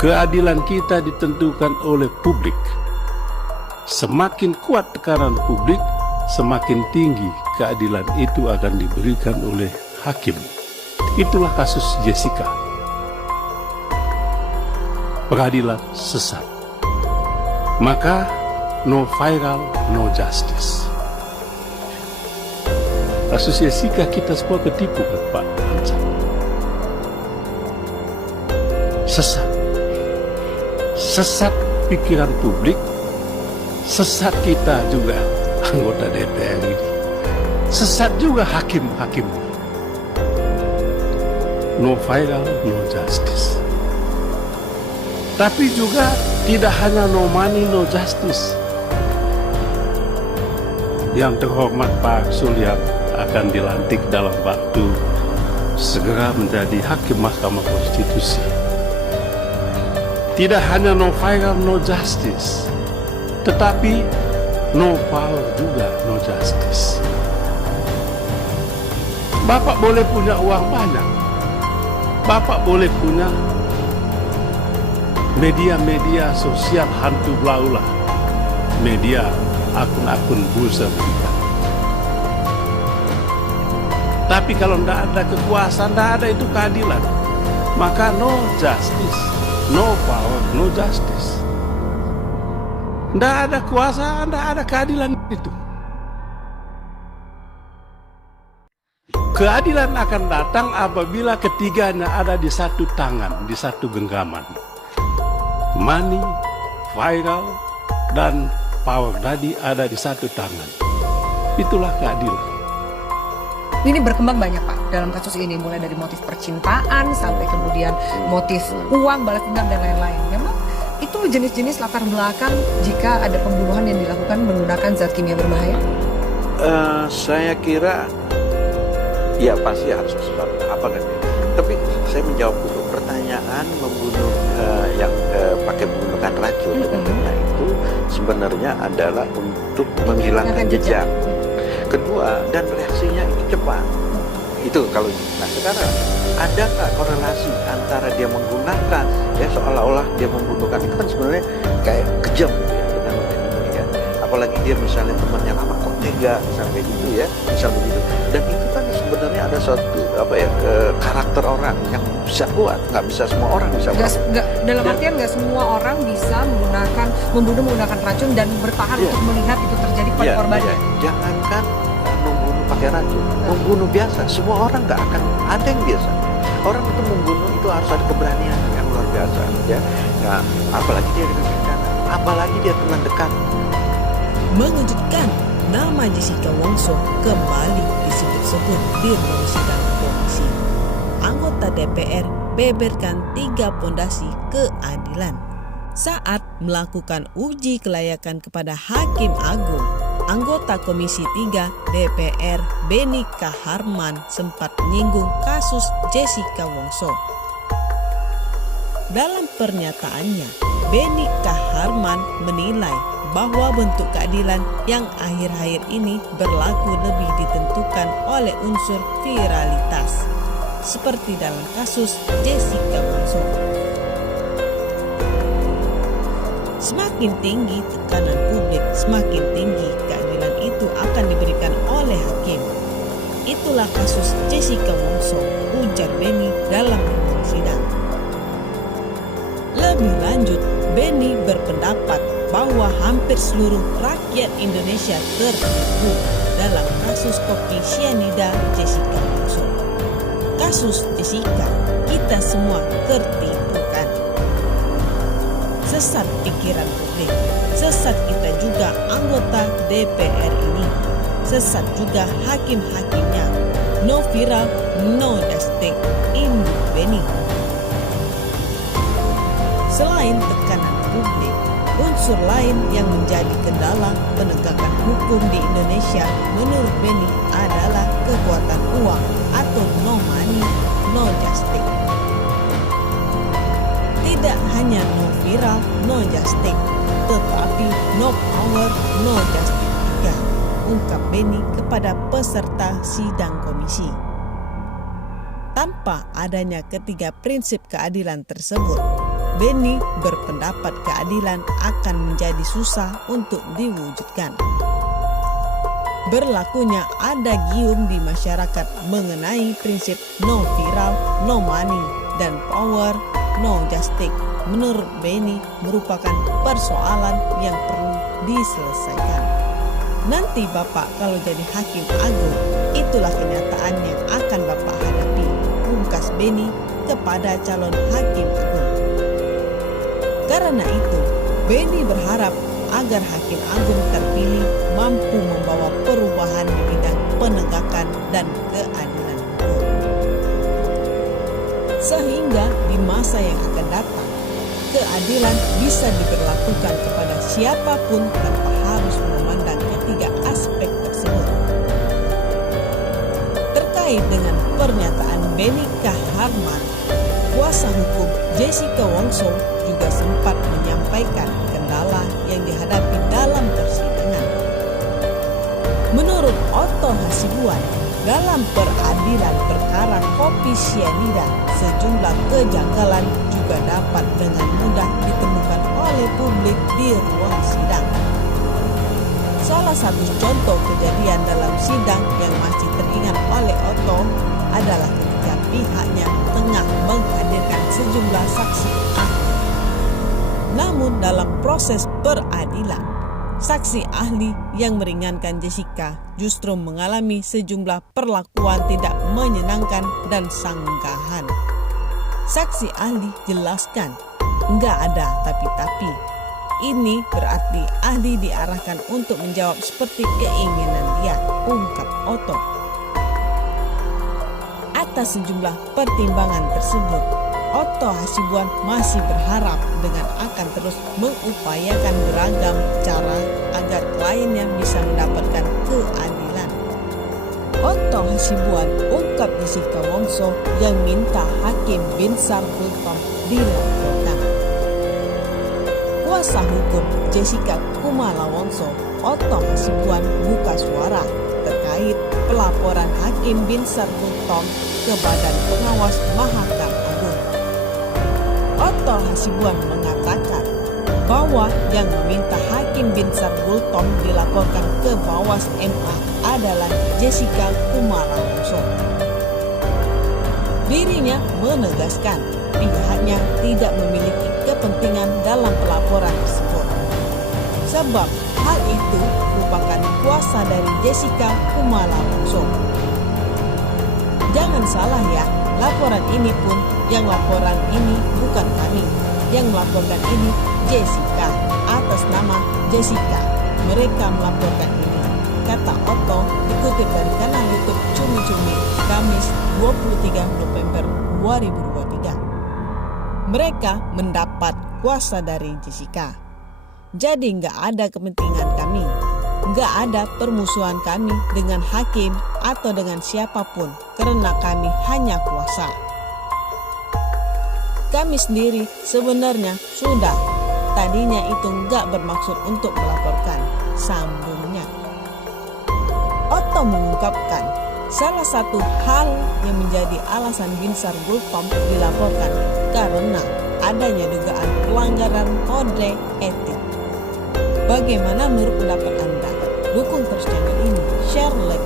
Keadilan kita ditentukan oleh publik. Semakin kuat tekanan publik, semakin tinggi keadilan itu akan diberikan oleh hakim. Itulah kasus Jessica. Peradilan sesat. Maka no viral, no justice. Kasus Jessica kita semua ketipu kan Pak Hansa. Sesat pikiran publik, sesat kita juga anggota DPR ini, sesat juga hakim-hakim. No viral, no justice. Tapi juga tidak hanya no money, no justice. Yang terhormat Pak Suryat akan dilantik dalam waktu segera menjadi hakim Mahkamah Konstitusi. Tidak hanya no viral, no justice, tetapi no power juga, no justice. Bapak boleh punya uang banyak, Bapak boleh punya media-media sosial hantu belaulah, media akun-akun bursa berita. Tapi kalau tidak ada kekuasaan, tidak ada itu keadilan, maka no justice. No power, no justice. Tidak ada kuasa, tidak ada keadilan itu. Keadilan akan datang apabila ketiganya ada di satu tangan, di satu genggaman. Money, viral, dan power tadi ada di satu tangan. Itulah keadilan. Ini berkembang banyak Pak dalam kasus ini, mulai dari motif percintaan sampai kemudian motif uang, balas dendam dan lain-lain. Memang itu jenis-jenis latar belakang jika ada pembunuhan yang dilakukan menggunakan zat kimia berbahaya? Saya kira ya pasti harus apa kan? Tapi saya menjawab dulu pertanyaan membunuh yang pakai menggunakan racun tentunya itu sebenarnya adalah untuk menghilangkan jejak. Kedua, dan reaksinya itu cepat. Itu kalau nah sekarang ada nggak korelasi antara dia menggunakan ya seolah-olah dia membunuhkan itu kan sebenarnya kayak kejam ya dengan ini ya. Apalagi dia misalnya temannya lama kok tega sampai gitu ya, misal begitu. Dan itu kan sebenarnya ada suatu karakter orang yang bisa kuat, nggak bisa semua orang bisa. Dalam artian nggak semua orang bisa membunuh menggunakan racun dan bertahan untuk melihat itu terjadi pada korbannya. Jangankan membunuh pakai racun, membunuh biasa, semua orang nggak akan ada yang biasa. Orang itu membunuh itu harus ada keberanian yang luar biasa, ya. Nah, apalagi dia dengan rencana, apalagi dia teman dekat. Mengejutkan, nama Jessica Wongso kembali disebut-sebut di ruang sidang komisi. Anggota DPR beberkan 3 pondasi keadilan. Saat melakukan uji kelayakan kepada Hakim Agung, anggota Komisi 3 DPR Beni Kaharman sempat menyinggung kasus Jessica Wongso. Dalam pernyataannya, Beni Kaharman menilai bahwa bentuk keadilan yang akhir-akhir ini berlaku lebih ditentukan oleh unsur viralitas, seperti dalam kasus Jessica Wongso. Semakin tinggi tekanan publik, semakin tinggi keadilan itu akan diberikan oleh hakim. Itulah kasus Jessica Wongso, ujar Beni dalam ruang sidang. Lebih lanjut, Beni berpendapat bahwa hampir seluruh rakyat Indonesia tertipu dalam kasus kopi cyanida Jessica Wongso. Kasus Jessica, kita semua tertipu kan? Sesat pikiran publik, sesat kita juga anggota DPR ini, sesat juga hakim-hakimnya. No viral, no justice, induk Beni. Selain tekanan publik, unsur lain yang menjadi kendala penegakan hukum di Indonesia menurut Beni adalah kekuatan uang atau no money, no justice. Tidak hanya no viral, no justice, tetapi no power, no justice juga, ungkap Beni kepada peserta sidang komisi. Tanpa adanya ketiga prinsip keadilan tersebut, Beni berpendapat keadilan akan menjadi susah untuk diwujudkan. Berlakunya ada gium di masyarakat mengenai prinsip no viral, no money, dan power, no justice. Menurut Beni merupakan persoalan yang perlu diselesaikan. Nanti Bapak kalau jadi hakim agung, itulah kenyataan yang akan Bapak hadapi, pungkas Beni kepada calon hakim agung. Karena itu, Beni berharap agar hakim agung terpilih mampu membawa perubahan di bidang penegakan dan keadilan hukum. Sehingga di masa yang akan datang, keadilan bisa diberlakukan kepada siapapun tanpa harus memandang ketiga aspek tersebut. Terkait dengan pernyataan Beni Kaharman, kuasa hukum Jessica Wongso juga sempat menyampaikan kendala yang dihadapi dalam persidangan. Menurut Otto Hasibuan, dalam peradilan perkara kopi sianida, sejumlah kejanggalan juga dapat dengan mudah ditemukan oleh publik di ruang sidang. Salah satu contoh kejadian dalam sidang yang masih teringat oleh Otto adalah ketika pihaknya tengah menghadirkan sejumlah saksi ahli. Namun dalam proses peradilan, saksi ahli yang meringankan Jessica justru mengalami sejumlah perlakuan tidak menyenangkan dan sanggahan. Saksi ahli jelaskan, enggak ada tapi-tapi. Ini berarti ahli diarahkan untuk menjawab seperti keinginan dia, ungkap Otto. Atas sejumlah pertimbangan tersebut, Otto Hasibuan masih berharap dengan akan terus mengupayakan beragam cara agar kliennya bisa mendapatkan keadilan. Otto Hasibuan ungkap Jessica Wongso yang minta Hakim Binsar Bultom dilaporkan. Kuasa hukum Jessica Kumala Wongso, Otto Hasibuan buka suara terkait pelaporan Hakim Binsar Bultom ke Badan Pengawas Mahkamah Agung. Otto Hasibuan mengatakan bahwa yang meminta Hakim Binsar Bultom dilaporkan ke Bawas MA adalah Jessica Kumala Wongso. Dirinya menegaskan pihaknya tidak memiliki kepentingan dalam pelaporan tersebut, sebab hal itu merupakan kuasa dari Jessica Kumala Wongso. Jangan salah ya, laporan ini pun yang laporan ini bukan kami. Yang melaporkan ini Jessica, atas nama Jessica. Mereka melaporkan ini, kata Otto dikutip dari kanal YouTube Cumi Cumi Kamis 23 November 2023. Mereka mendapat kuasa dari Jessica. Jadi nggak ada kepentingan kami. Nggak ada permusuhan kami dengan hakim atau dengan siapapun karena kami hanya kuasa. Kami sendiri sebenarnya sudah tadinya itu nggak bermaksud untuk melaporkan, sambungnya. Otto mengungkapkan salah satu hal yang menjadi alasan Binsar Bultom dilaporkan karena adanya dugaan pelanggaran kode etik. Bagaimana menurut pendapat Anda? Dukung terus channel ini, share, like,